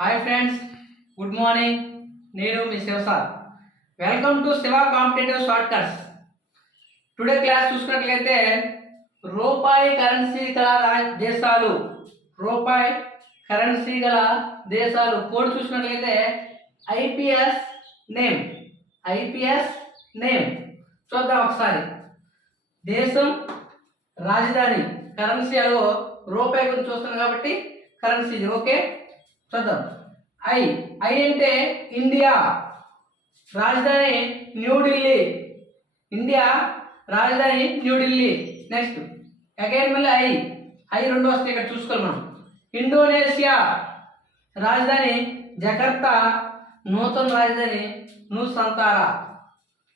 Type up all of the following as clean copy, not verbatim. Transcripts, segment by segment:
Hi friends, good morning. నేను మీ Shiva sir. Welcome to Shiva competitive shortcuts. Today class చూసుకున్నట్లయితే రూపాయి కరెన్సీ గల దేశాలు, రూపాయి కరెన్సీ గల దేశాలు కోడ్ చూసుకున్నట్లయితే ఐపిఎస్ నేమ్. చూద్దాం ఒకసారి. దేశం, రాజధాని, కరెన్సీ అలో రూపాయి గురించి చూస్తున్నాం కాబట్టి కరెన్సీ. ఓకే, చూద్దాం. ఐ అంటే ఇండియా, రాజధాని న్యూఢిల్లీ. ఇండియా రాజధాని న్యూఢిల్లీ. నెక్స్ట్ అగైన్ మళ్ళీ ఐ రెండు వస్తాయి ఇక్కడ చూసుకోవాలి మనం. ఇండోనేషియా రాజధాని జకర్తా, నూతన రాజధాని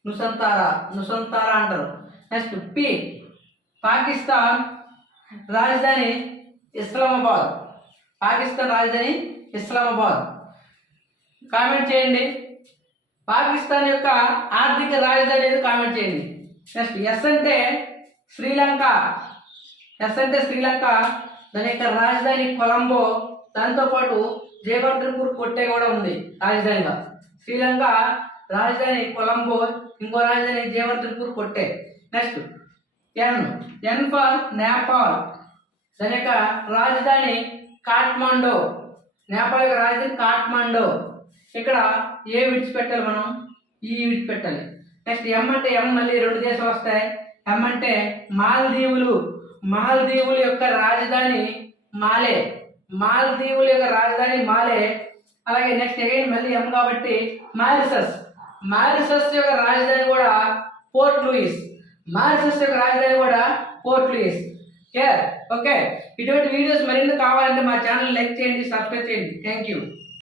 నుసంతారా అంటారు. నెక్స్ట్ పాకిస్తాన్ రాజధాని ఇస్లామాబాద్. కామెంట్ చేయండి. పాకిస్తాన్ యొక్క ఆర్థిక రాజధాని ఏది కామెంట్ చేయండి. నెక్స్ట్ ఎస్ అంటే శ్రీలంక. దాని యొక్క రాజధాని కొలంబో. దాంతోపాటు జయవర్ధన్పూర్ కొట్టే కూడా ఉంది రాజధానిగా. శ్రీలంక రాజధాని కొలంబో, ఇంకో రాజధాని Jayawardenepura Kotte. Next N for Nepal. దాని యొక్క రాజధాని కాఠ్మండూ. నేపాల్ యొక్క రాజధాని కాఠ్మండూ. ఇక్కడ ఏ విడిచిపెట్టాలి మనం, ఈ విడిచిపెట్టాలి. నెక్స్ట్ ఎం అంటే మళ్ళీ రెండు దేశాలు వస్తాయి. ఎం అంటే మాల్దీవులు. మాల్దీవుల యొక్క రాజధాని మాలే. అలాగే నెక్స్ట్ అగైన్ మళ్ళీ ఎం కాబట్టి మారిషస్ యొక్క రాజధాని కూడా పోర్ట్ లూయిస్. ఓకే, ఇటువంటి వీడియోస్ మరిన్ని కావాలంటే మా ఛానల్ లైక్ చేయండి, సబ్స్క్రైబ్ చేయండి. Thank you.